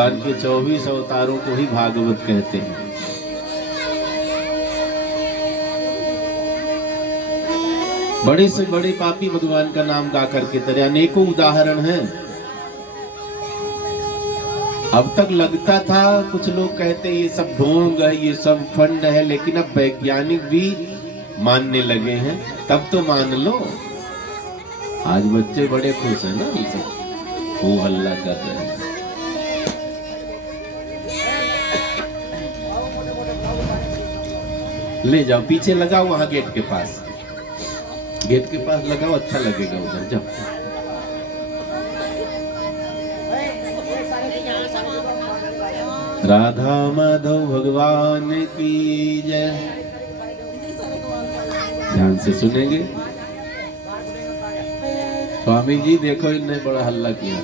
भगवान के 24 अवतारों को ही भागवत कहते हैं। बड़े से बड़े पापी भगवान का नाम गा करके तरे अनेकों उदाहरण हैं। अब तक लगता था, कुछ लोग कहते ये सब ढोंग है, ये सब फंड है, लेकिन अब वैज्ञानिक भी मानने लगे हैं। तब तो मान लो। आज बच्चे बड़े खुश हैं ना, ये सब वो हल्ला कर रहे हैं। ले जाओ, पीछे लगाओ, वहां गेट के पास, गेट के पास लगाओ, अच्छा लगेगा उधर। जाओ। राधा माधव भगवान की जय। ध्यान से सुनेंगे। स्वामी जी देखो, इनने बड़ा हल्ला किया है।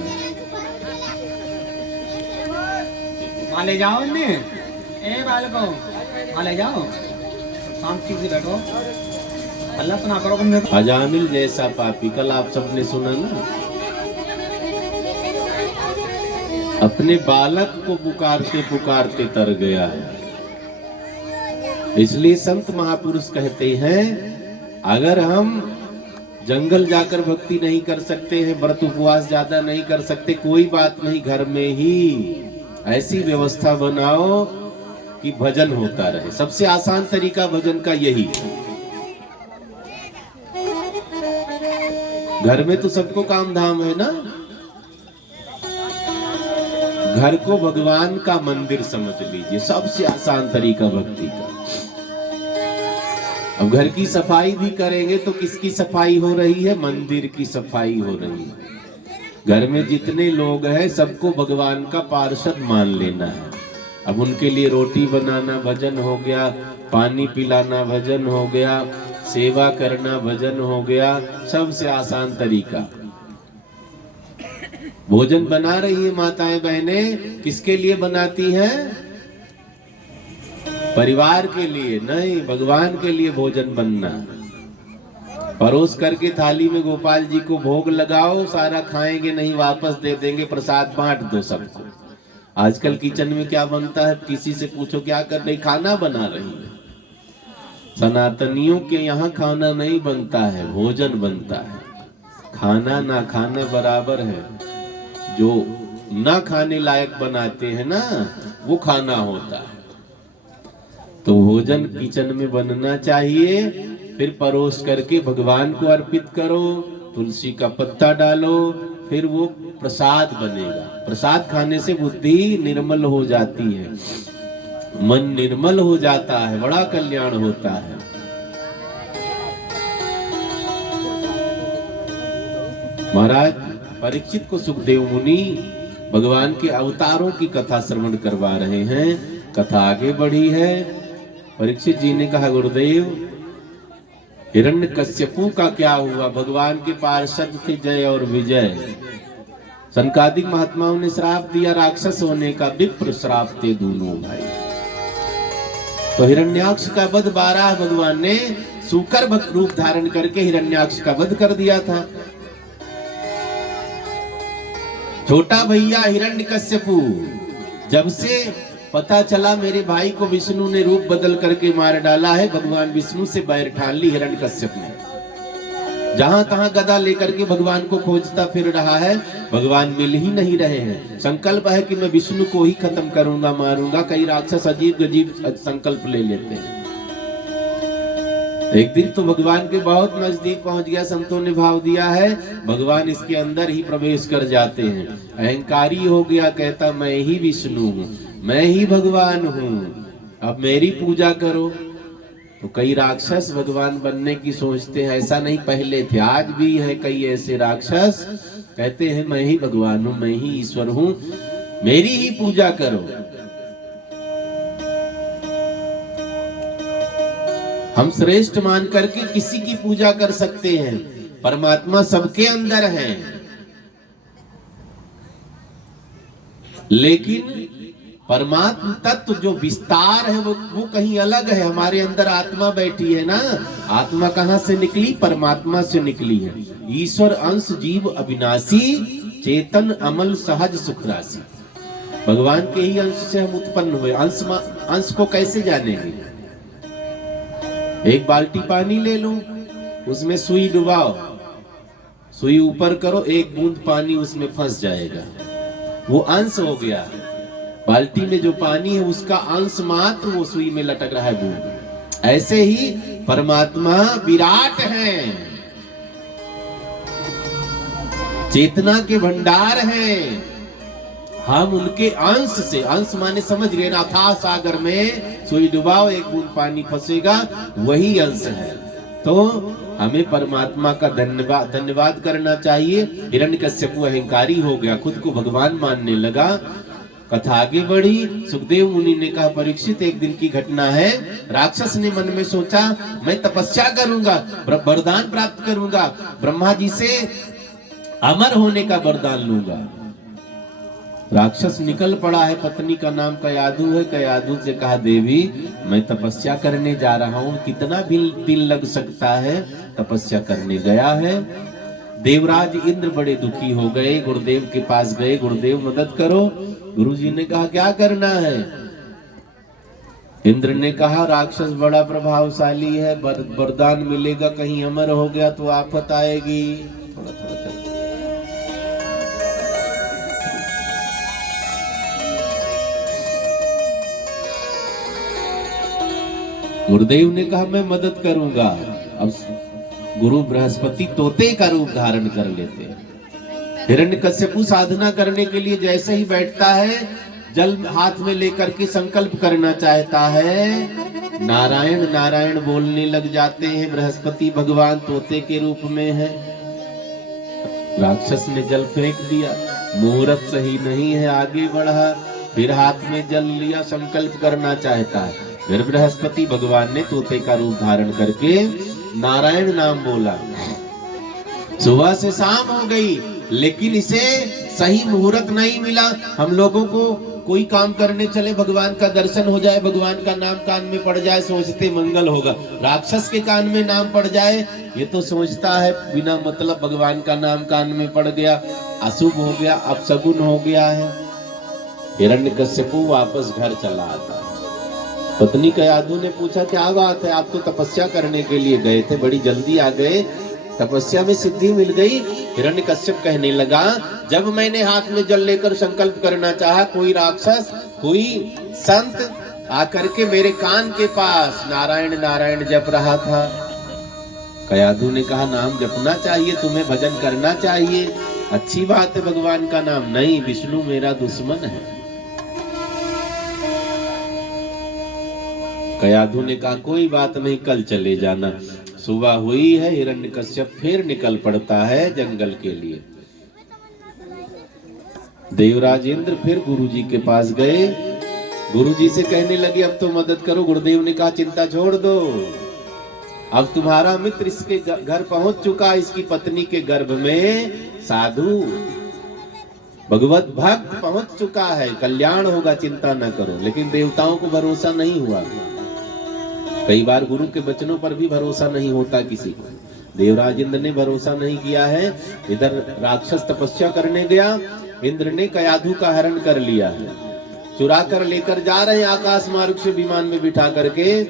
वहाँ ले जाओ इन्हें, ए बालकों, वहाँ ले जाओ, शांति से बैठो, हल्ला तो ना करो। तुम अजामिल जैसा पापी, कल आप सबने सुना ना, अपने बालक को पुकारते पुकारते तर गया है। इसलिए संत महापुरुष कहते हैं, अगर हम जंगल जाकर भक्ति नहीं कर सकते हैं, व्रत उपवास ज्यादा नहीं कर सकते, कोई बात नहीं, घर में ही ऐसी व्यवस्था बनाओ कि भजन होता रहे। सबसे आसान तरीका भजन का यही है। घर में तो सबको काम धाम है ना। घर को भगवान का मंदिर समझ लीजिए, सबसे आसान तरीका भक्ति का। अब घर की सफाई भी करेंगे तो किसकी सफाई हो रही है? मंदिर की सफाई हो रही है। घर में जितने लोग हैं सबको भगवान का पार्षद मान लेना है। अब उनके लिए रोटी बनाना भजन हो गया, पानी पिलाना भजन हो गया, सेवा करना भजन हो गया। सबसे आसान तरीका। भोजन बना रही है माताएं बहनें, किसके लिए बनाती हैं? परिवार के लिए नहीं, भगवान के लिए भोजन बनना। परोस करके थाली में गोपाल जी को भोग लगाओ, सारा खाएंगे नहीं, वापस दे देंगे, प्रसाद बांट दो सबको। आजकल किचन में क्या बनता है, किसी से पूछो क्या कर रही? खाना बना रही है। सनातनियों के यहाँ खाना नहीं बनता है, भोजन बनता है। खाना ना खाना बराबर है। जो ना खाने लायक बनाते हैं ना, वो खाना होता है। तो भोजन किचन में बनना चाहिए, फिर परोस करके भगवान को अर्पित करो, तुलसी का पत्ता डालो, फिर वो प्रसाद बनेगा। प्रसाद खाने से बुद्धि निर्मल हो जाती है, मन निर्मल हो जाता है, बड़ा कल्याण होता है। महाराज परीक्षित को सुखदेव मुनि भगवान के अवतारों की कथा श्रवण करवा रहे हैं। कथा आगे बढ़ी है। परीक्षित जी ने कहा, गुरुदेव हिरण्यकश्यपु का क्या हुआ? भगवान के पार्षद थे जय और विजय। सनकादिक महात्माओं ने श्राप दिया राक्षस होने का, विप्र श्राप थे दोनों भाई। तो हिरण्याक्ष का वध 12 भगवान ने सूकर रूप धारण करके हिरण्याक्ष का वध कर दिया था। छोटा भैया हिरण्यकश्यपु, जब से पता चला मेरे भाई को विष्णु ने रूप बदल करके मार डाला है, भगवान विष्णु से बैर ठान ली हिरण्यकश्यप ने। जहां तहां गदा लेकर के भगवान को खोजता फिर रहा है, भगवान मिल ही नहीं रहे हैं। संकल्प है कि मैं विष्णु को ही खत्म करूंगा, मारूंगा। कई राक्षस अजीब अजीब संकल्प ले लेते हैं। एक दिन तो भगवान के बहुत नजदीक पहुंच गया, संतों ने भाव दिया है, भगवान इसके अंदर ही प्रवेश कर जाते हैं। अहंकारी हो गया, कहता मैं ही विष्णु हूँ, मैं ही भगवान हूँ, अब मेरी पूजा करो। तो कई राक्षस भगवान बनने की सोचते हैं। ऐसा नहीं पहले थे, आज भी है कई ऐसे राक्षस, कहते हैं मैं ही भगवान हूँ, मैं ही ईश्वर हूँ, मेरी ही पूजा करो। हम श्रेष्ठ मान करके किसी की पूजा कर सकते हैं, परमात्मा सबके अंदर है। लेकिन परमात्मा तत्व जो विस्तार है वो कहीं अलग है। हमारे अंदर आत्मा बैठी है ना, आत्मा कहां से निकली? परमात्मा से निकली है। ईश्वर अंश जीव अविनाशी, चेतन अमल सहज सुख राशि। भगवान के ही अंश से हम उत्पन्न हुए। अंश को कैसे जानेंगे? एक बाल्टी पानी ले लो, उसमें सुई डुबाओ, सुई ऊपर करो, एक बूंद पानी उसमें फंस जाएगा, वो अंश हो गया। बाल्टी में जो पानी है उसका अंश मात्र वो सुई में लटक रहा है, बूंद। ऐसे ही परमात्मा विराट हैं, चेतना के भंडार हैं। हम उनके अंश से, अंश माने समझ रहे ना, अथाह सागर में सुई डुबाओ, एक बूंद पानी फंसेगा, वही अंश है। तो हमें परमात्मा का धन्यवाद करना चाहिए। हिरण्यकश्यप अहंकारी हो गया, खुद को भगवान मानने लगा। कथा आगे बढ़ी। सुखदेव मुनि ने कहा, परीक्षित, एक दिन की घटना है। राक्षस ने मन में सोचा, मैं तपस्या करूंगा, वरदान प्राप्त करूंगा, ब्रह्मा जी से अमर होने का वरदान लूंगा। राक्षस निकल पड़ा है, पत्नी का नाम कयाधु है। कयाधु से कहा, देवी मैं तपस्या करने जा रहा हूँ, कितना भी दिन लग सकता है। तपस्या करने गया है। देवराज इंद्र बड़े दुखी हो गए, गुरुदेव के पास गए, गुरुदेव मदद करो। गुरुजी ने कहा, क्या करना है? इंद्र ने कहा, राक्षस बड़ा प्रभावशाली है, वरदान मिलेगा, कहीं अमर हो गया तो आफत आएगी। थोड़ा थोड़ा गुरुदेव ने कहा, मैं मदद करूंगा। अब गुरु बृहस्पति तोते का रूप धारण कर लेते हैं। हिरण्यकश्यपु साधना करने के लिए जैसे ही बैठता है, जल हाथ में लेकर के संकल्प करना चाहता है, नारायण नारायण बोलने लग जाते हैं। बृहस्पति भगवान तोते के रूप में है। राक्षस ने जल फेंक दिया, मुहूर्त सही नहीं है, आगे बढ़ा, फिर हाथ में जल लिया, संकल्प करना चाहता है। फिर बृहस्पति भगवान ने तोते का रूप धारण करके नारायण नाम बोला। सुबह से शाम हो गई, लेकिन इसे सही मुहूर्त नहीं मिला। हम लोगों को कोई काम करने चले, भगवान का दर्शन हो जाए, भगवान का नाम कान में पड़ जाए, सोचते मंगल होगा। राक्षस के कान में नाम पड़ जाए, ये तो सोचता है बिना मतलब भगवान का नाम कान में पड़ गया, अशुभ हो गया, अपशगुन हो गया है। हिरण्यकश्यपु वापस घर चला आता। पत्नी कयाधु ने पूछा, क्या बात है? आप तो तपस्या करने के लिए गए थे, बड़ी जल्दी आ गए, तपस्या में सिद्धि मिल गई। हिरण्यकश्यप कहने लगा, जब मैंने हाथ में जल लेकर संकल्प करना चाहा, कोई राक्षस, कोई संत आकर के मेरे कान के पास नारायण नारायण जप रहा था। कयाधु ने कहा, नाम जपना चाहिए, तुम्हें भजन करना चाहिए, अच्छी बात है भगवान का नाम। नहीं, विष्णु मेरा दुश्मन है। कयाधु ने कहा, कोई बात नहीं, कल चले जाना। सुबह हुई है, हिरण्यकश्यप फिर निकल पड़ता है जंगल के लिए। देवराज इंद्र फिर गुरुजी के पास गए, गुरुजी से कहने लगे, अब तो मदद करो। गुरुदेव ने कहा, चिंता छोड़ दो, अब तुम्हारा मित्र इसके घर पहुंच चुका, इसकी पत्नी के गर्भ में साधु भगवत भक्त पहुंच चुका है, कल्याण होगा, चिंता न करो। लेकिन देवताओं को भरोसा नहीं हुआ। कई बार गुरु के वचनों पर भी भरोसा नहीं होता किसी को। देवराज इंद्र ने भरोसा नहीं किया है। इधर राक्षस तपस्या करने गया, इंद्र ने कयाधु का हरण कर लिया है, चुरा कर लेकर जा रहे हैं आकाश मार्ग से विमान में बिठा करके।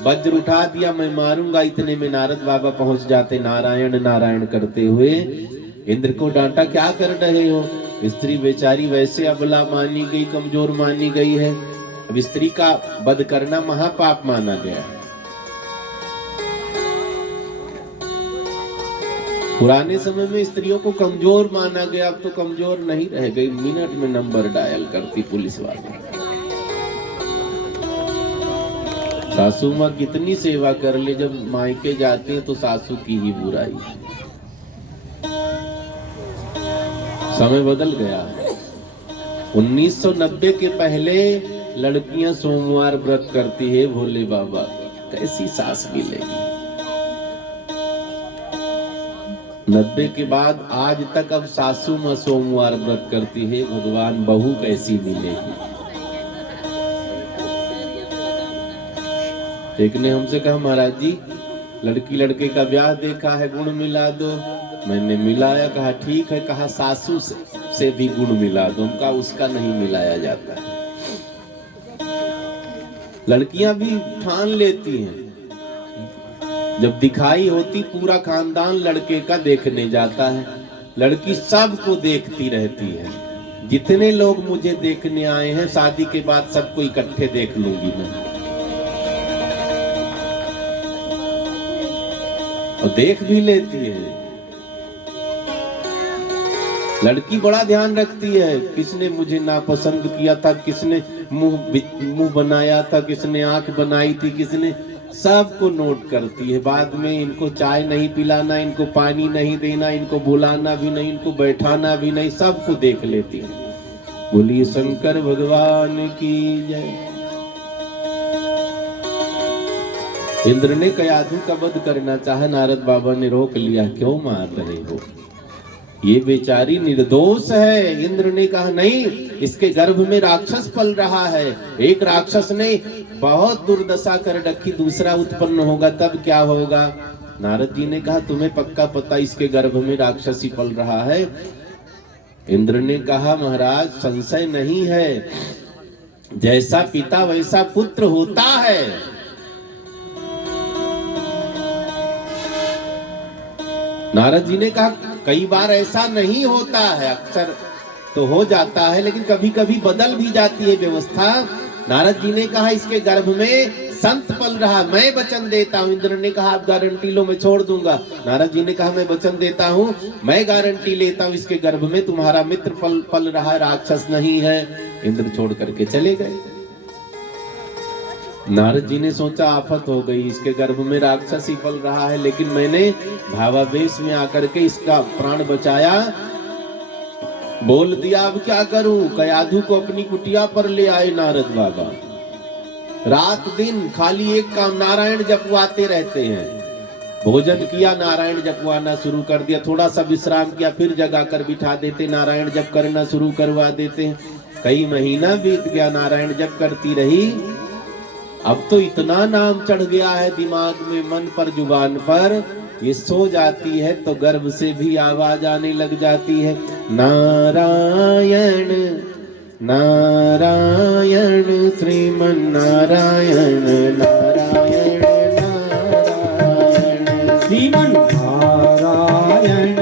वज्र उठा दिया, मैं मारूंगा। इतने में नारद बाबा पहुंच जाते, नारायण नारायण करते हुए। इंद्र को डांटा, क्या कर रहे हो? स्त्री बेचारी वैसे अबला मानी गई, कमजोर मानी गई है, अब स्त्री का वध करना महापाप माना गया। पुराने समय में स्त्रियों को कमजोर माना गया, अब तो कमजोर नहीं रह गई, मिनट में नंबर डायल करती पुलिस वाले। सासू माँ कितनी सेवा कर ले, जब मायके जाते हैं तो सासू की ही बुराई। समय बदल गया। 1990 के पहले लड़कियां सोमवार व्रत करती है, भोले बाबा कैसी सास मिलेगी। 90 के बाद आज तक अब सासू माँ सोमवार व्रत करती है, भगवान बहू कैसी मिलेगी। एक ने हमसे कहा, महाराज जी लड़की लड़के का ब्याह देखा है, गुण मिला दो। मैंने मिलाया, कहा ठीक है, कहा सासू से से भी गुण मिला दो। उनका उसका नहीं मिलाया जाता है। लड़कियां भी ठान लेती हैं, जब दिखाई होती पूरा खानदान लड़के का देखने जाता है, लड़की सबको देखती रहती है। जितने लोग मुझे देखने आए हैं शादी के बाद सबको इकट्ठे देख लूंगी मैं। और देख भी लेती है। लड़की बड़ा ध्यान रखती है, किसने मुझे नापसंद किया था, किसने मुंह बनाया था, किसने आंख बनाई थी, किसने, सबको नोट करती है। बाद में इनको चाय नहीं पिलाना, इनको पानी नहीं देना, इनको बुलाना भी नहीं, इनको बैठाना भी नहीं, सबको देख लेती है। बोलिए शंकर भगवान की जय। इंद्र ने कयाधु का वध करना चाहा, नारद बाबा ने रोक लिया। क्यों मार रहे हो, ये बेचारी निर्दोष है। इंद्र ने कहा नहीं, इसके गर्भ में राक्षस पल रहा है। एक राक्षस ने बहुत दुर्दशा कर रखी, दूसरा उत्पन्न होगा तब क्या होगा। नारद जी ने कहा तुम्हें पक्का पता इसके गर्भ में राक्षस ही पल रहा है। इंद्र ने कहा महाराज संशय नहीं है, जैसा पिता वैसा पुत्र होता है। नारद जी ने कहा कई बार ऐसा नहीं होता है, अक्सर तो हो जाता है, लेकिन कभी कभी बदल भी जाती है व्यवस्था। नारद जी ने कहा इसके गर्भ में संत पल रहा, मैं वचन देता हूँ। इंद्र ने कहा आप गारंटी लो, मैं छोड़ दूंगा। नारद जी ने कहा मैं वचन देता हूँ, मैं गारंटी लेता हूँ, इसके गर्भ में तुम्हारा मित्र पल रहा है, राक्षस नहीं है। इंद्र छोड़ करके चले गए। नारद जी ने सोचा आफत हो गई, इसके गर्भ में राक्षस ही पल रहा है, लेकिन मैंने भावावेश में आकर के इसका प्राण बचाया। बोल दिया अब क्या करूं। कयाधु को अपनी कुटिया पर ले आए नारद बाबा। रात दिन खाली एक काम, नारायण जपवाते रहते हैं। भोजन किया, नारायण जपवाना शुरू कर दिया। थोड़ा सा विश्राम किया, फिर जगा कर बिठा देते, नारायण जप करना शुरू करवा देते हैं। कई महीना बीत गया, नारायण जप करती रही। अब तो इतना नाम चढ़ गया है दिमाग में, मन पर, जुबान पर, ये सो जाती है तो गर्भ से भी आवाज आने लग जाती है, नारायण नारायण श्रीमन नारायण नारायण नारायण श्रीमन नारायण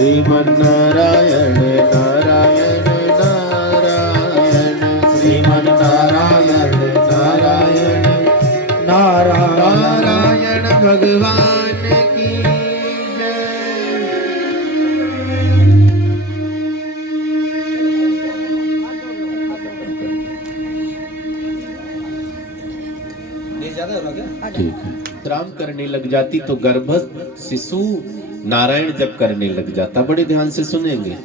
श्रीमन नारायण श्रीमन नारायण नारायण नारायण भगवान की जय। ज्यादा हो रहा क्या? ठीक है। विश्राम करने लग जाती तो गर्भस्थ शिशु नारायण जप करने लग जाता। बड़े ध्यान से सुनेंगे।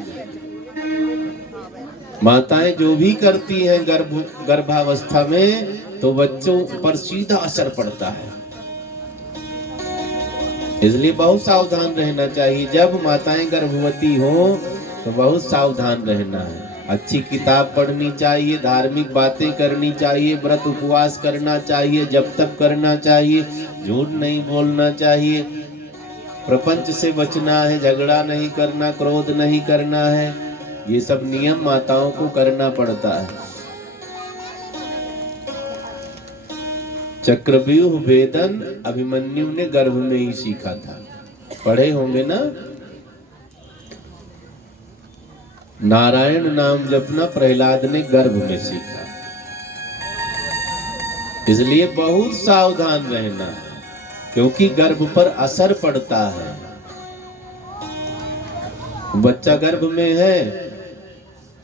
माताएं जो भी करती हैं गर्भावस्था में तो बच्चों पर सीधा असर पड़ता है। इसलिए बहुत सावधान रहना चाहिए। जब माताएं गर्भवती हो तो बहुत सावधान रहना है। अच्छी किताब पढ़नी चाहिए, धार्मिक बातें करनी चाहिए, व्रत उपवास करना चाहिए, जप तप करना चाहिए, झूठ नहीं बोलना चाहिए, प्रपंच से बचना है, झगड़ा नहीं करना, क्रोध नहीं करना है। ये सब नियम माताओं को करना पड़ता है। चक्रव्यूह भेदन अभिमन्यु ने गर्भ में ही सीखा था, पढ़े होंगे ना। नारायण नाम जपना प्रहलाद ने गर्भ में सीखा। इसलिए बहुत सावधान रहना, क्योंकि गर्भ पर असर पड़ता है। बच्चा गर्भ में है,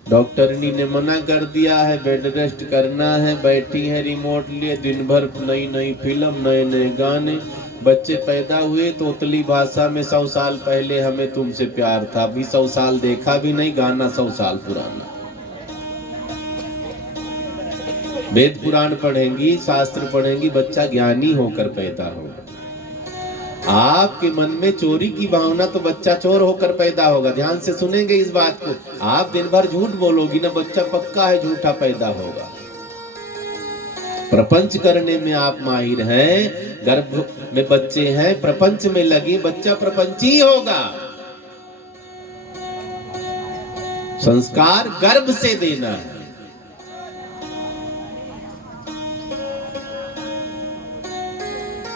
डॉक्टरनी ने मना कर दिया है, बेड रेस्ट करना है, बैठी है रिमोट लिए, दिन भर नई नई फिल्म, नए नए गाने। बच्चे पैदा हुए तो उतली भाषा में 100 साल पहले हमें तुमसे प्यार था, अभी 100 साल देखा भी नहीं, गाना 100 साल पुराना। वेद पुराण पढ़ेंगी, शास्त्र पढ़ेंगी, बच्चा ज्ञानी होकर पैदा होगा। आपके मन में चोरी की भावना तो बच्चा चोर होकर पैदा होगा। ध्यान से सुनेंगे इस बात को। आप दिन भर झूठ बोलोगी ना, बच्चा पक्का है झूठा पैदा होगा। प्रपंच करने में आप माहिर हैं, गर्भ में बच्चे हैं, प्रपंच में लगे, बच्चा प्रपंची होगा। संस्कार गर्भ से देना है।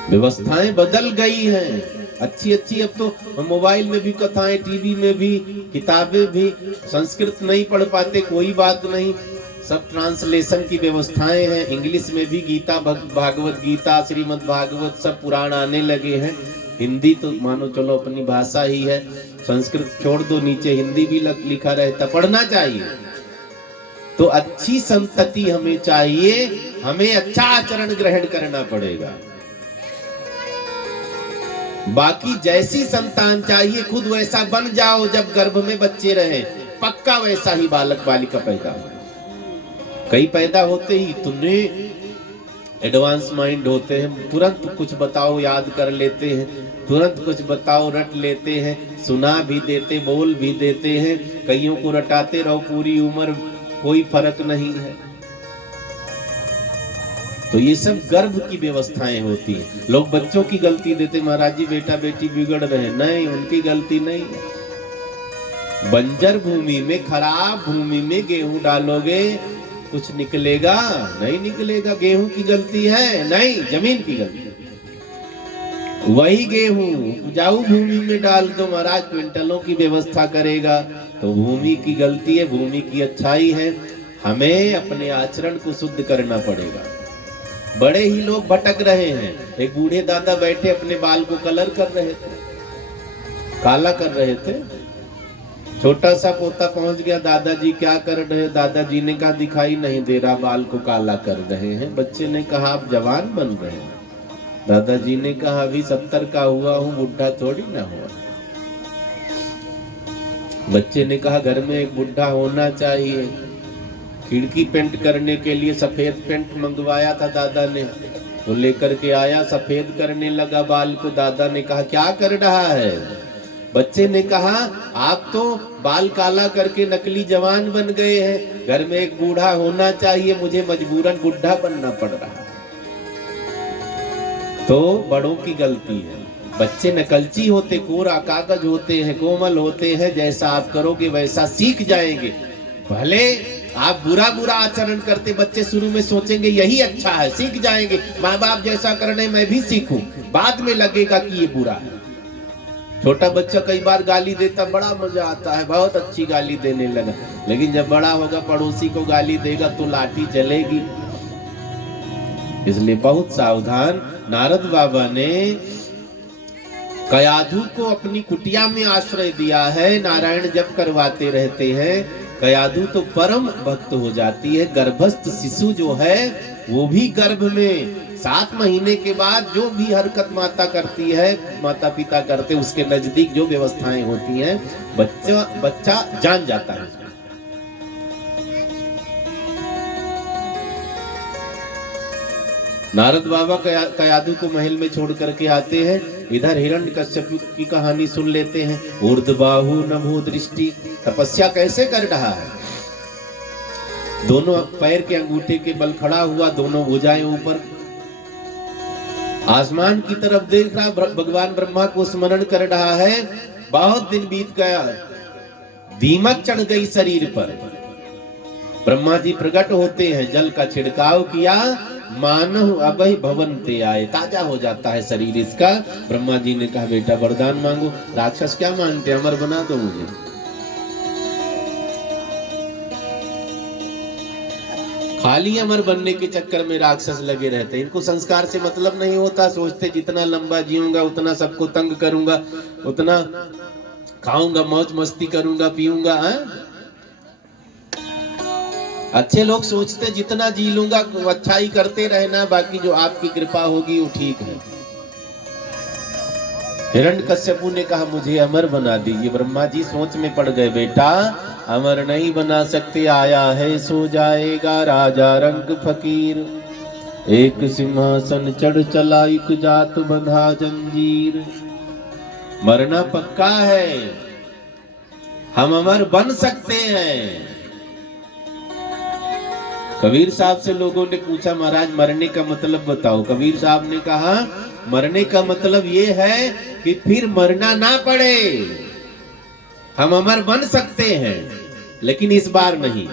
व्यवस्थाएं बदल गई हैं, अच्छी अच्छी। अब तो मोबाइल में भी कथाएं, टीवी में भी, किताबें भी। संस्कृत नहीं पढ़ पाते कोई बात नहीं, सब ट्रांसलेशन की व्यवस्थाएं हैं। इंग्लिश में भी गीता, भागवत गीता, श्रीमद् भागवत, सब पुराण आने लगे हैं। हिंदी तो मानो चलो अपनी भाषा ही है, संस्कृत छोड़ दो, नीचे हिंदी भी लिखा रहता, पढ़ना चाहिए। तो अच्छी संतति हमें चाहिए, हमें अच्छा आचरण ग्रहण करना पड़ेगा। बाकी जैसी संतान चाहिए खुद वैसा बन जाओ। जब गर्भ में बच्चे रहे, पक्का वैसा ही बालक बालिका पैदा हो। कई पैदा होते ही तुम्हें एडवांस माइंड होते हैं, तुरंत कुछ बताओ याद कर लेते हैं, तुरंत कुछ बताओ रट लेते हैं, सुना भी देते, बोल भी देते हैं। कईयों को रटाते रहो पूरी उम्र, कोई फर्क नहीं है। तो ये सब गर्भ की व्यवस्थाएं होती हैं। लोग बच्चों की गलती देते, महाराज जी बेटा बेटी बिगड़ रहे हैं। नहीं, उनकी गलती नहीं। बंजर भूमि में, खराब भूमि में गेहूं डालोगे, कुछ निकलेगा? नहीं निकलेगा। गेहूं की गलती है? नहीं, जमीन की गलती। वही गेहूं उपजाऊ भूमि में डाल दो, महाराज क्विंटलों की व्यवस्था करेगा। तो भूमि की गलती है, भूमि की अच्छाई है। हमें अपने आचरण को शुद्ध करना पड़ेगा। बड़े ही लोग भटक रहे हैं। एक बूढ़े दादा बैठे अपने बाल को कलर कर रहे थे, काला कर रहे थे। छोटा सा पोता पहुंच गया, दादाजी क्या कर रहे हैं? दादाजी ने कहा दिखाई नहीं दे रहा, बाल को काला कर रहे हैं। बच्चे ने कहा आप जवान बन रहे हैं। दादाजी ने कहा अभी 70 का हुआ हूँ, बुढ़ा थोड़ी ना हुआ। बच्चे ने कहा घर में एक बुढ़ा होना चाहिए। खिड़की पेंट करने के लिए सफेद पेंट मंगवाया था दादा ने, वो लेकर के आया, सफेद करने लगा बाल को। दादा ने कहा क्या कर रहा है? बच्चे ने कहा आप तो बाल काला करके नकली जवान बन गए हैं, घर में एक बूढ़ा होना चाहिए, मुझे मजबूरन बुढ़ा बनना पड़ रहा है। तो बड़ों की गलती है। बच्चे नकलची होते, कोरा कागज होते हैं, कोमल होते हैं। जैसा आप करोगे वैसा सीख जाएंगे। भले आप बुरा बुरा आचरण करते, बच्चे शुरू में सोचेंगे यही अच्छा है, सीख जाएंगे। माँ बाप जैसा करने मैं भी सीखूं, बाद में लगेगा कि ये बुरा है। छोटा बच्चा कई बार गाली देता, बड़ा मजा आता है, बहुत अच्छी गाली देने लगा। लेकिन जब बड़ा होगा, पड़ोसी को गाली देगा तो लाठी चलेगी। इसलिए बहुत सावधान। नारद बाबा ने कयाधु को अपनी कुटिया में आश्रय दिया है, नारायण जप करवाते रहते हैं। कयाधु तो परम भक्त हो जाती है। गर्भस्थ शिशु जो है वो भी गर्भ में 7 महीने के बाद जो भी हरकत माता करती है, माता पिता करते, उसके नजदीक जो व्यवस्थाएं होती हैं, बच्चा जान जाता है। नारद बाबा कयाधु को महल में छोड़ करके आते हैं। इधर हिरण्यकश्यप की कहानी सुन लेते हैं। ऊर्ध्वबाहु नभो दृष्टि, तपस्या कैसे कर रहा है, दोनों पैर के अंगूठे के बल खड़ा हुआ, दोनों भुजाएं ऊपर, आसमान की तरफ देख रहा, भगवान ब्रह्मा को स्मरण कर रहा है। बहुत दिन बीत गया, दीमक चढ़ गई शरीर पर। ब्रह्मा जी प्रकट होते हैं, जल का छिड़काव किया, मानव अभय भवन ते आए, ताजा हो जाता है शरीर इसका। ब्रह्मा जी ने कहा बेटा वरदान मांगो। राक्षस क्या मांगते, अमर बना दो मुझे। खाली अमर बनने के चक्कर में राक्षस लगे रहते, इनको संस्कार से मतलब नहीं होता। सोचते जितना लंबा जीऊंगा उतना सबको तंग करूंगा, उतना खाऊंगा, मौज मस्ती करूंगा, पीऊंगा। अच्छे लोग सोचते जितना जी लूंगा अच्छा ही करते रहना, बाकी जो आपकी कृपा होगी वो ठीक है। हिरण्यकश्यपु ने कहा मुझे अमर बना दीजिए। ब्रह्मा जी सोच में पड़ गए, बेटा अमर नहीं बना सकते, आया है सो जाएगा, राजा रंग फकीर। एक सिंहासन चढ़ चला, एक जात बंधा जंजीर। मरना पक्का है, हम अमर बन सकते हैं। कबीर साहब से लोगों ने पूछा महाराज मरने का मतलब बताओ। कबीर साहब ने कहा मरने का मतलब ये है कि फिर मरना ना पड़े, हम अमर बन सकते हैं, लेकिन इस बार नहीं।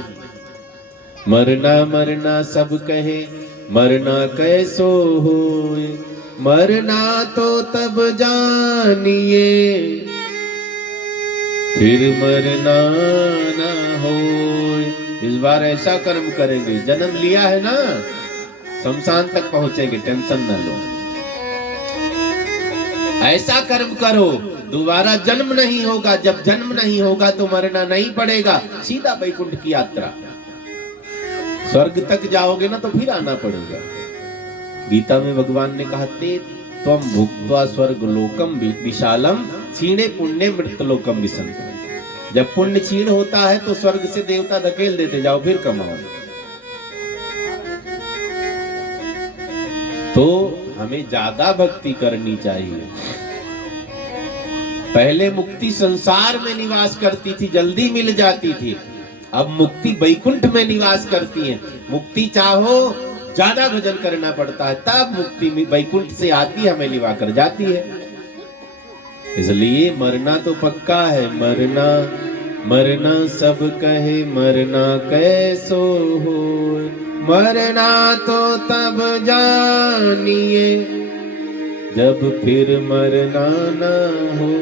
मरना मरना सब कहे, मरना कैसो होए, मरना तो तब जानिए, फिर मरना ना होए। इस बार ऐसा कर्म करेंगे, जन्म लिया है ना, शमशान तक पहुंचेंगे, टेंशन न लो। ऐसा कर्म करो दोबारा जन्म नहीं होगा, जब जन्म नहीं होगा तो मरना नहीं पड़ेगा, सीधा वैकुंठ की यात्रा। स्वर्ग तक जाओगे ना तो फिर आना पड़ेगा। गीता में भगवान ने कहा ते त्वम भुक्त्वा स्वर्ग लोकम विशालम क्षीणे पुण्य मृतलोकम विसंति। जब पुण्य क्षीण होता है तो स्वर्ग से देवता धकेल देते, जाओ फिर कमाओ। तो हमें ज्यादा भक्ति करनी चाहिए। पहले मुक्ति संसार में निवास करती थी, जल्दी मिल जाती थी, अब मुक्ति वैकुंठ में निवास करती है। मुक्ति चाहो ज्यादा भजन करना पड़ता है, तब मुक्ति वैकुंठ से आती, हमें लिवा कर जाती है। इसलिए मरना तो पक्का है, मरना मरना सब कहे, मरना कैसो हो, मरना तो तब जानिए, जब फिर मरना ना हो।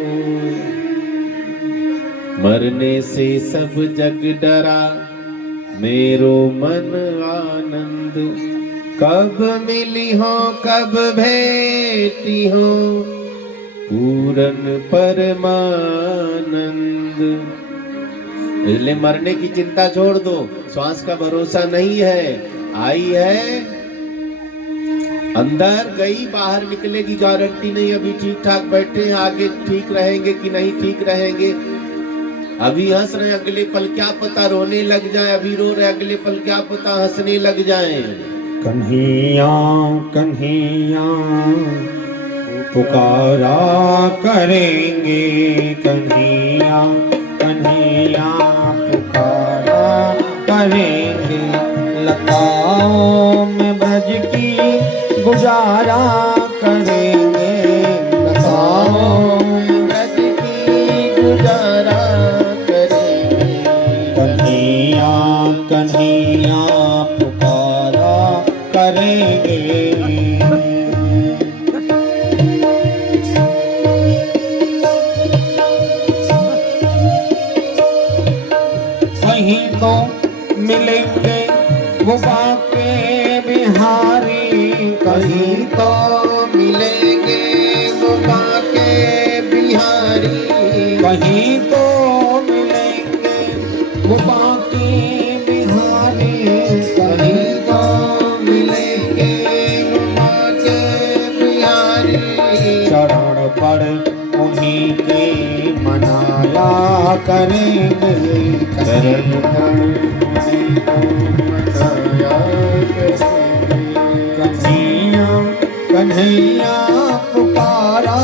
मरने से सब जग डरा, मेरो मन आनंद, कब मिली हो कब भेटी हो, पूरन परमानंद। इसलिए मरने की चिंता छोड़ दो, श्वास का भरोसा नहीं है, आई है अंदर गई, बाहर निकले की गारंटी नहीं। अभी ठीक ठाक बैठे हैं, आगे ठीक रहेंगे कि नहीं ठीक रहेंगे। अभी हंस रहे, अगले पल क्या पता रोने लग जाए, अभी रो रहे, अगले पल क्या पता हंसने लग जाए। कन्हैया कन्हैया पुकारा करेंगे, कन्हैया कन्हैया पुकारा करेंगे, लताओं में ब्रज की गुजारा करेंगे, लताओं में ब्रज की गुजारा करेंगे, कन्हैया कन्हैया पुकारा करेंगे। कहीं तो मिलेंगे वो बाके बिहारी, कहीं तो मिलेंगे वो बाके बिहारी, कहीं तो मिलेंगे वो बाके बिहारी, कहीं तो मिलेंगे वो बाके बिहारी। चरण पर उन्हीं के मनाया करेंगे, चरण पर उन्हीं को मनाया करेंगे, कन्हैया कन्हैया पुकारा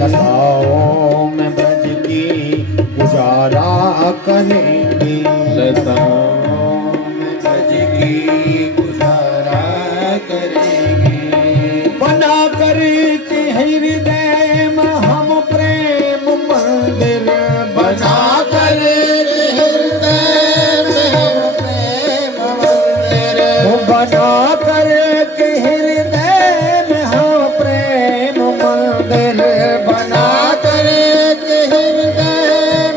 लताओं में ब्रज की गुजारा करेंगे, लताओं में ब्रज की गुजारा करेंगे। बना कर के हृदय में हम प्रेम मंदिर, बना कर हृदय में हम प्रेम मंदिर, वो बना कर के हृदय में हम प्रेम मंदिर, बना कर हृदय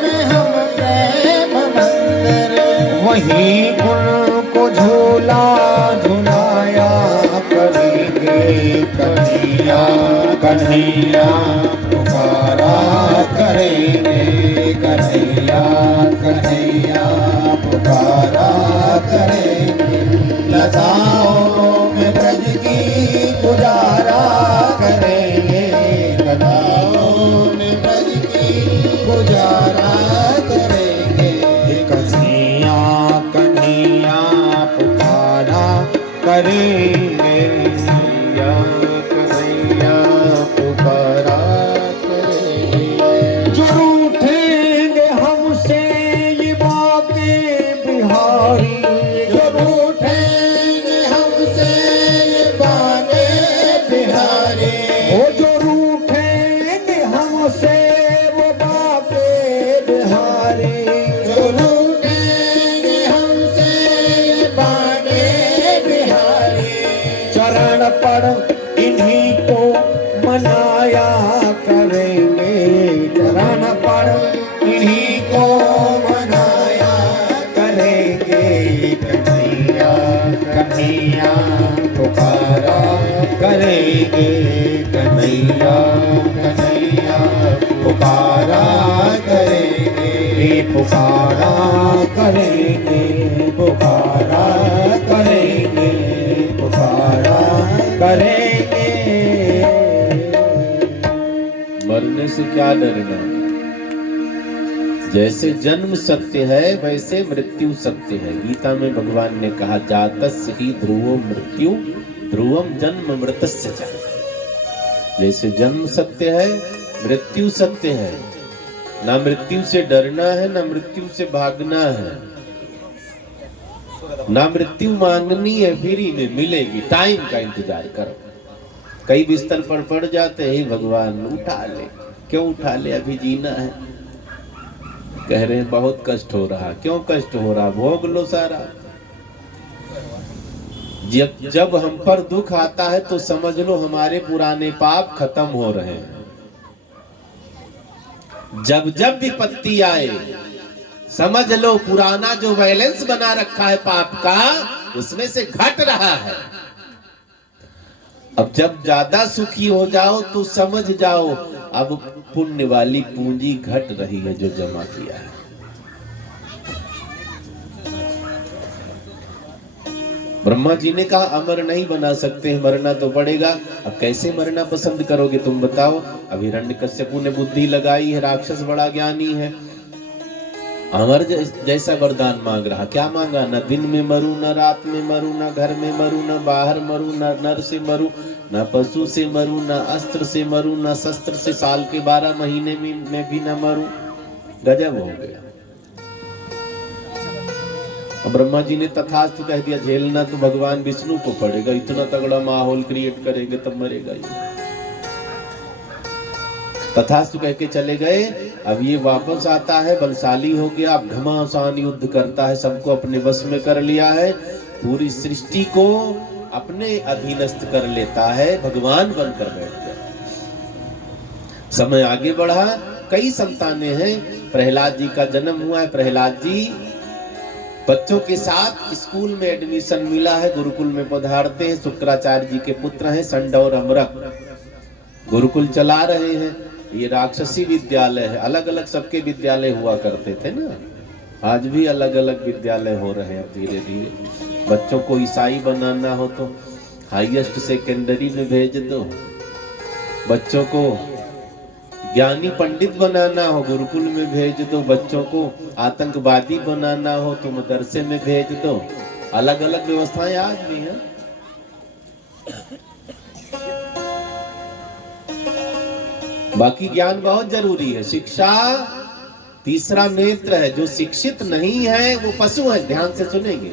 में हम प्रेम मंदिर। वहीं उनको झूला झुलाया करेंगे, कन्हैया कन्हैया पुकारा करेंगे, कन्हैया कन्हैया पुकारा करेंगे। लताओं में ब्रज की गुजारा करेंगे, लताओं में ब्रज की गुजारा करेंगे। कन्हैया कन्हैया पुकारा करेंगे, कन्हैया कन्हैया पुकारा करेंगे। जो रूठेंगे हमसे ये बातें बिहारी, जो रूठेंगे हमसे ये बाने बिहारी, वो जो रूठेंगे हमसे वो बातें बिहारी, जो रूठेंगे हमसे ये बाने बिहारी। चरण पर इन्हीं को मनाया करेंगे, चरण पर इन्हीं को मनाया करेंगे। कन्हैया कन्हैया पुकारा करेंगे, कन्हैया कन्हैया पुकारा करेंगे, पुकारा करेंगे, पुकारा करेंगे, पुकारा करेंगे। मरने से क्या डरना, जैसे जन्म सत्य है वैसे मृत्यु सत्य है। गीता में भगवान ने कहा जातस्य ही ध्रुवो मृत्यु ध्रुवम जन्म मृतस्य च। जैसे जन्म सत्य है मृत्यु सत्य है। ना मृत्यु से डरना है ना मृत्यु से भागना है, ना मृत्यु मांगनी है, फ्री में मिलेगी। टाइम का इंतजार करो। कई बिस्तर पर पड़ जाते हैं, भगवान उठा ले। क्यों उठा ले, अभी जीना है। कह रहे हैं बहुत कष्ट हो रहा। क्यों कष्ट हो रहा, भोग लो सारा। जब हम पर दुख आता है तो समझ लो हमारे पुराने पाप खत्म हो रहे हैं। जब जब विपत्ति आए समझ लो पुराना जो बैलेंस बना रखा है पाप का, उसमें से घट रहा है। अब जब ज्यादा सुखी हो जाओ तो समझ जाओ अब पुण्य वाली पूंजी घट रही है जो जमा किया है। ब्रह्मा जी ने कहा अमर नहीं बना सकते, मरना तो पड़ेगा। अब कैसे मरना पसंद करोगे तुम बताओ। अब हिरण्यकश्यपु ने बुद्धि लगाई है, राक्षस बड़ा ज्ञानी है, अमर जैसा वरदान मांग रहा। क्या मांगा, न दिन में मरूं, न रात में मरूं, न घर में मरूं, न बाहर मरूं, न नर से मरूं, न पशु से मरूं, न अस्त्र से मरूं, न शस्त्र से, साल के 12 महीने में भी न मरूं। गजब हो गया। अब ब्रह्मा जी ने तथास्तु कह दिया। झेलना तो भगवान विष्णु को पड़ेगा, इतना तगड़ा माहौल क्रिएट करेंगे तब मरेगा ये। तथास्तु कह के चले गए। अब ये वापस आता है, बलशाली हो गया, अब घमासान युद्ध करता है, सबको अपने वश में कर लिया है, पूरी सृष्टि को अपने अधीनस्थ कर लेता है, भगवान बनकर बैठ गया। समय आगे बढ़ा, कई संतानें हैं। प्रहलाद जी का जन्म हुआ है। प्रहलाद जी बच्चों के साथ स्कूल में एडमिशन मिला है, गुरुकुल में पधारते हैं। शुक्राचार्य जी के पुत्र हैं संड और अमरक, गुरुकुल चला रहे हैं। ये राक्षसी विद्यालय है, अलग अलग सबके विद्यालय हुआ करते थे ना, आज भी अलग अलग विद्यालय हो रहे हैं। धीरे धीरे बच्चों को ईसाई बनाना हो तो हाईएस्ट सेकेंडरी में भेज दो, बच्चों को ज्ञानी पंडित बनाना हो गुरुकुल में भेज दो, बच्चों को आतंकवादी बनाना हो तो मदरसे में भेज दो। अलग अलग व्यवस्थाएं आज भी हैं। बाकी ज्ञान बहुत जरूरी है। शिक्षा तीसरा नेत्र है। जो शिक्षित नहीं है वो पशु है। ध्यान से सुनेंगे,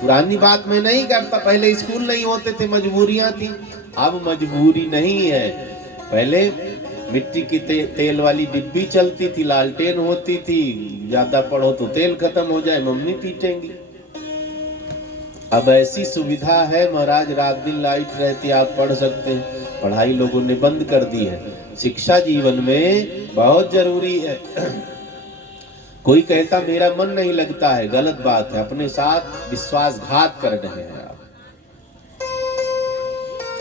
पुरानी बात मैं नहीं करता। पहले स्कूल नहीं होते थे, मजबूरियां थी। अब मजबूरी नहीं है। पहले मिट्टी की तेल वाली डिब्बी चलती थी, लालटेन होती थी, ज्यादा पढ़ो तो तेल खत्म हो जाए, मम्मी पीटेंगी। अब ऐसी सुविधा है महाराज, रात दिन लाइट रहती, आप पढ़ सकते हैं। पढ़ाई लोगों ने बंद कर दी है। शिक्षा जीवन में बहुत जरूरी है। कोई कहता मेरा मन नहीं लगता है, गलत बात है। अपने साथ विश्वासघात कर रहे हैं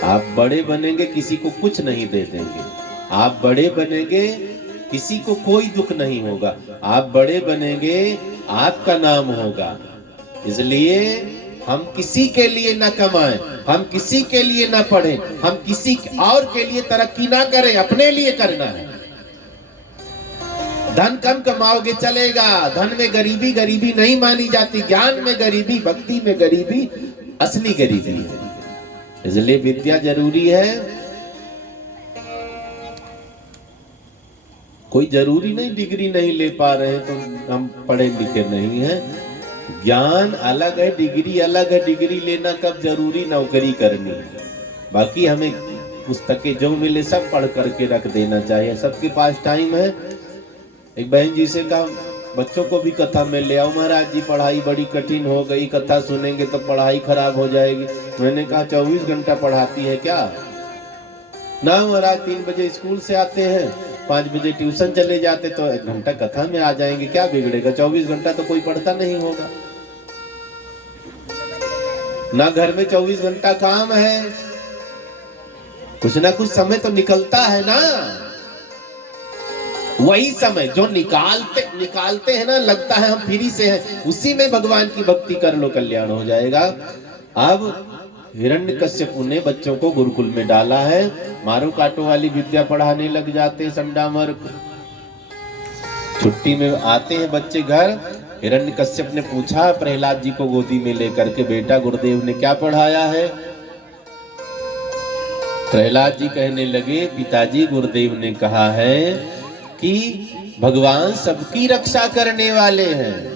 आप बड़े बनेंगे, किसी को कुछ नहीं दे देंगे। आप बड़े बनेंगे, किसी को कोई दुख नहीं होगा। आप बड़े बनेंगे, आपका नाम होगा। इसलिए हम किसी के लिए ना कमाएं, हम किसी के लिए ना पढ़ें, हम किसी और के लिए तरक्की ना करें, अपने लिए करना है। धन कम कमाओगे चलेगा, धन में गरीबी गरीबी नहीं मानी जाती। ज्ञान में गरीबी, भक्ति में गरीबी असली गरीबी है। इसलिए विद्या जरूरी है। कोई जरूरी नहीं डिग्री नहीं ले पा रहे तो हम पढ़े लिखे नहीं हैं। ज्ञान अलग है, डिग्री अलग है। डिग्री लेना कब जरूरी, नौकरी करनी है। बाकी हमें पुस्तकें जो मिले सब पढ़ करके रख देना चाहिए। सबके पास टाइम है। एक बहन जी से कहा बच्चों को भी कथा में ले आओ। महाराज जी पढ़ाई बड़ी कठिन हो गई, कथा सुनेंगे तो पढ़ाई खराब हो जाएगी। मैंने कहा 24 घंटा पढ़ाती है क्या? ना महाराज, 3 बजे स्कूल से आते हैं, 5 बजे ट्यूशन चले जाते, तो 1 घंटा कथा में आ जाएंगे, क्या बिगड़ेगा? 24 घंटा तो कोई पढ़ता नहीं होगा ना। घर में 24 घंटा काम है, कुछ ना कुछ समय तो निकलता है ना। वही समय जो निकालते हैं ना, लगता है हम फ्री से हैं, उसी में भगवान की भक्ति कर लो, कल्याण हो जाएगा। अब हिरण्यकश्यपु ने बच्चों को गुरुकुल में डाला है। मारो काटो वाली विद्या पढ़ाने लग जाते हैं संडामर। छुट्टी में आते हैं बच्चे घर। हिरण्यकश्यप ने पूछा प्रहलाद जी को गोदी में लेकर के, बेटा गुरुदेव ने क्या पढ़ाया है? प्रहलाद जी कहने लगे, पिताजी गुरुदेव ने कहा है कि भगवान सबकी रक्षा करने वाले हैं,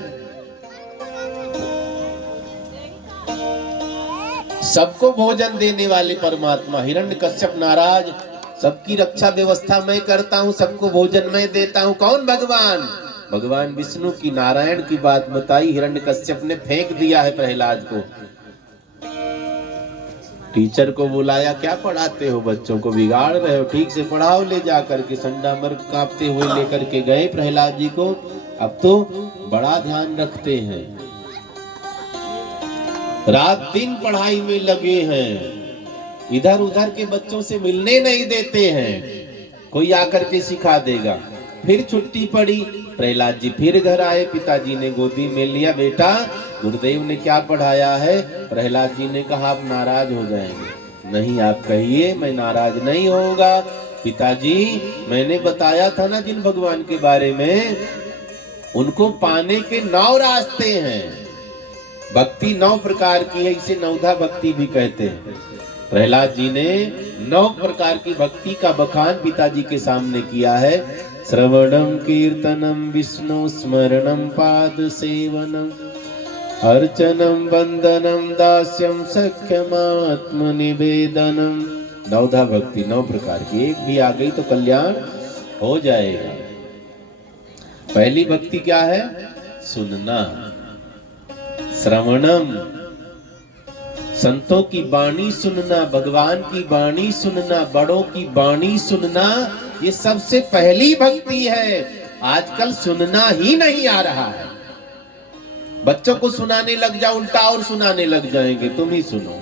सबको भोजन देने वाले परमात्मा। हिरण्यकश्यप नाराज, सबकी रक्षा व्यवस्था मैं करता हूँ, सबको भोजन मैं देता हूँ। कौन? भगवान। भगवान विष्णु की, नारायण की बात बताई। हिरण्यकश्यप ने फेंक दिया है प्रहलाद को। टीचर को बुलाया, क्या पढ़ाते हो बच्चों को, बिगाड़ रहे हो, ठीक से पढ़ाओ ले जा करके। संडामर कांपते हुए लेकर के गए प्रहलाद जी को। अब तो बड़ा ध्यान रखते हैं, रात दिन पढ़ाई में लगे हैं, इधर उधर के बच्चों से मिलने नहीं देते हैं। कोई आकर के सिखा देगा। फिर छुट्टी पड़ी, प्रहलाद जी फिर घर आए। पिताजी ने गोदी में लिया, बेटा गुरुदेव ने क्या पढ़ाया है? प्रहलाद जी ने कहा आप नाराज हो जाएंगे। नहीं, आप कहिए, मैं नाराज नहीं होगा। पिताजी मैंने बताया था ना जिन भगवान के बारे में, उनको पाने के 9 रास्ते हैं। भक्ति 9 प्रकार की है, इसे नवधा भक्ति भी कहते हैं। प्रहलाद जी ने 9 प्रकार की भक्ति का बखान पिताजी के सामने किया है। श्रवणम कीर्तनम विष्णु स्मरणम पाद सेवनम अर्चनम वंदनम दास्यम सख्यमात्म निवेदनम। नवधा भक्ति 9 प्रकार की, एक भी आ गई तो कल्याण हो जाएगा। पहली भक्ति क्या है? सुनना। श्रवणम, संतों की वाणी सुनना, भगवान की वाणी सुनना, बड़ों की वाणी सुनना, ये सबसे पहली भक्ति है। आजकल सुनना ही नहीं आ रहा है। बच्चों को सुनाने लग जाओ, उल्टा और सुनाने लग जाएंगे, तुम ही सुनो।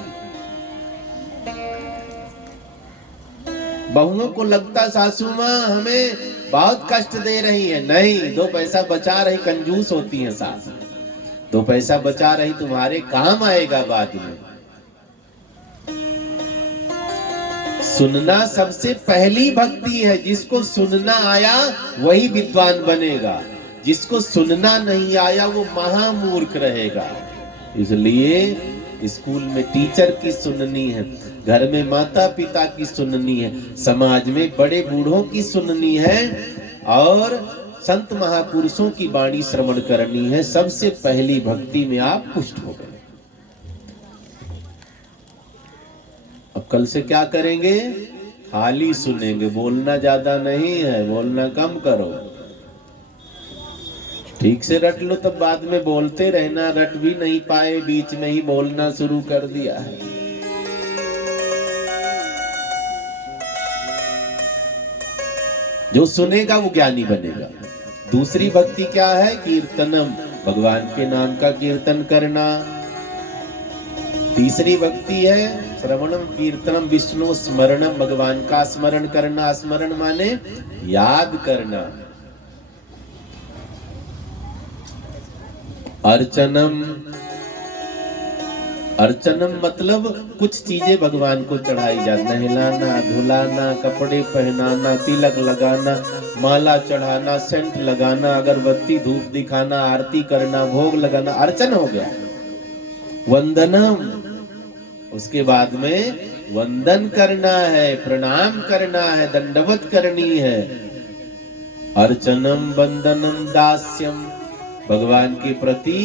बहुओं को लगता सासू माँ हमें बहुत कष्ट दे रही है। नहीं, 2 पैसा बचा रही, कंजूस होती है सास। 2 पैसा बचा रही, तुम्हारे काम आएगा बाद में। सुनना सबसे पहली भक्ति है। जिसको सुनना आया वही विद्वान बनेगा, जिसको सुनना नहीं आया वो महामूर्ख रहेगा। इसलिए स्कूल में टीचर की सुननी है। घर में माता पिता की सुननी है, समाज में बड़े बूढ़ों की सुननी है, और संत महापुरुषों की वाणी श्रवण करनी है। सबसे पहली भक्ति में आप पुष्ट हो गए। अब कल से क्या करेंगे? खाली सुनेंगे, बोलना ज्यादा नहीं है, बोलना कम करो। ठीक से रट लो, तब बाद में बोलते रहना। रट भी नहीं पाए, बीच में ही बोलना शुरू कर दिया है। जो सुनेगा वो ज्ञानी बनेगा। दूसरी भक्ति क्या है? कीर्तनम, भगवान के नाम का कीर्तन करना। तीसरी भक्ति है श्रवणम कीर्तनम विष्णु स्मरणम, भगवान का स्मरण करना। स्मरण माने याद करना। अर्चनम, अर्चनम मतलब कुछ चीजें भगवान को चढ़ाई जाती, नहलाना, धुलाना, कपड़े पहनाना, तिलक लगाना, माला चढ़ाना, सेंट लगाना, अगरबत्ती धूप दिखाना, आरती करना, भोग लगाना, अर्चन हो गया। वंदनम, उसके बाद में वंदन करना है, प्रणाम करना है, दंडवत करनी है। अर्चनम वंदनम दास्यम, भगवान के प्रति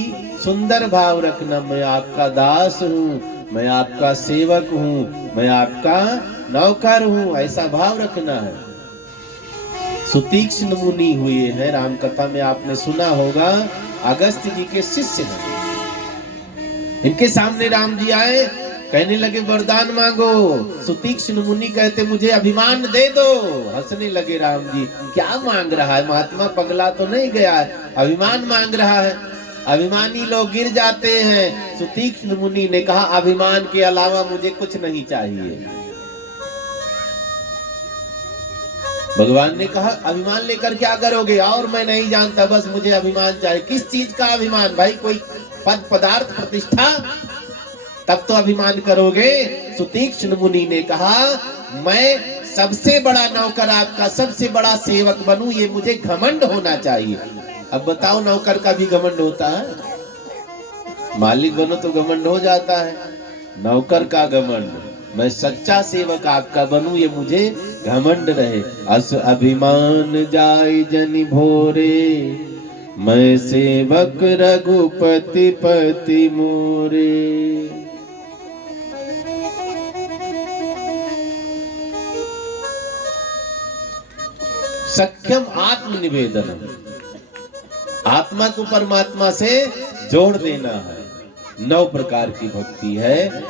सुंदर भाव रखना। मैं आपका दास हूँ, मैं आपका सेवक हूँ, मैं आपका नौकर हूँ, ऐसा भाव रखना है। सुतीक्ष्ण मुनि हुए हैं, राम कथा में आपने सुना होगा, अगस्त जी के शिष्य हैं। इनके सामने राम जी आए, कहने लगे वरदान मांगो। सुतीक्ष्ण मुनि कहते मुझे अभिमान दे दो। हंसने लगे राम जी, क्या मांग रहा है? महात्मा पगला तो नहीं गया है, अभिमान मांग रहा है। अभिमानी लोग गिर जाते हैं। सुतीक्ष्ण मुनि ने कहा अभिमान के अलावा मुझे कुछ नहीं चाहिए। भगवान ने कहा अभिमान लेकर क्या करोगे? और मैं नहीं जानता, बस मुझे अभिमान चाहिए। किस चीज का अभिमान भाई? कोई पद पदार्थ प्रतिष्ठा, तब तो अभिमान करोगे। सुतीक्ष्ण मुनि ने कहा मैं सबसे बड़ा नौकर आपका, सबसे बड़ा सेवक बनूं, ये मुझे घमंड होना चाहिए। अब बताओ, नौकर का भी घमंड होता है? मालिक बनो तो घमंड हो जाता है, नौकर का घमंड, मैं सच्चा सेवक आपका बनूं, ये मुझे घमंड रहे। अस अभिमान जाय जनि भोरे, मैं सेवक रघुपति पति मोरे। सख्यम आत्मनिवेदनम, आत्मा को परमात्मा से जोड़ देना है। 9 प्रकार की भक्ति है,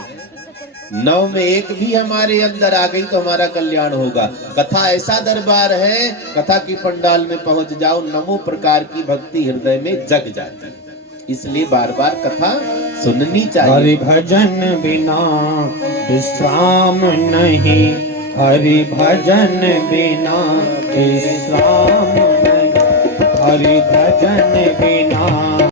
9 में एक भी हमारे अंदर आ गई तो हमारा कल्याण होगा। कथा ऐसा दरबार है, कथा की पंडाल में पहुंच जाओ, 9 प्रकार की भक्ति हृदय में जग जाती है। इसलिए बार बार कथा सुननी चाहिए। हरि भजन बिना विश्राम नहीं, हरि भजन बिना विश्राम नहीं, हरि भजन बिना